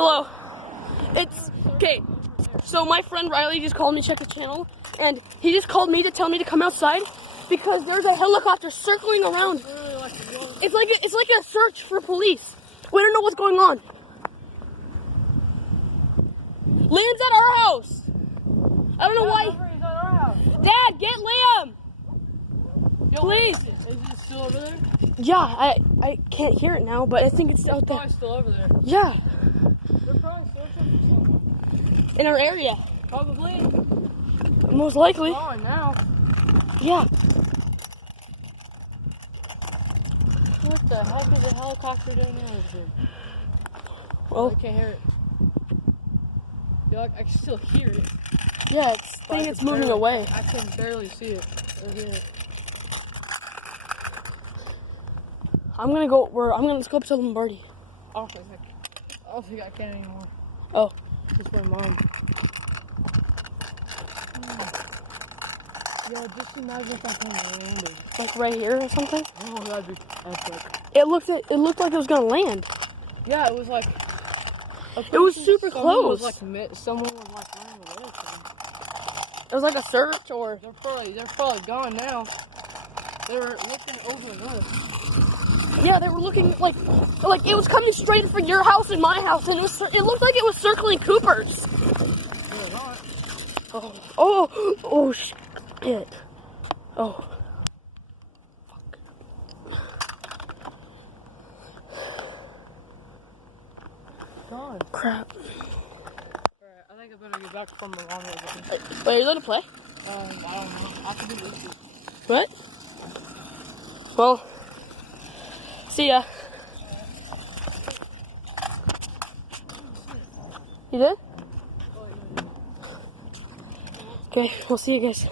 Hello. It's okay. So my friend Riley just called me to check the channel, and he just called me to tell me to come outside because there's a helicopter circling around. It's like a search for police. We don't know what's going on. Liam's at our house. I don't know why. He's at our house. Dad, get Liam. Yo, Please. Is it still over there? Yeah, I can't hear it now, but I think it's out there. Probably still over there. Yeah, They're probably searching for someone. in our area. Probably. Most likely. Gone now. Yeah. What the heck is a helicopter doing there? Well, I can't hear it. Yo, I can still hear it. yeah, I think it's moving away. I can barely see it. Let's go up to Lombardi. I don't think I can anymore. Oh. It's my mom. Yo, just imagine if I can land it. Like right here or something? Oh, that'd be epic. It looked like it was gonna land. Yeah, it was like. It was super close. Someone was like running away from them. It was like a search or. They're probably gone now. They were looking over us. Yeah, they were looking like it was coming straight for your house and my house, and it looked like it was circling Cooper's. They're not. Oh, shit. Oh. Gone. Crap. Alright, I think I better get back from the long way. Wait, are you allowed to play? I don't know. I can do this. What? Well, see ya. You did? Okay, we'll see you guys.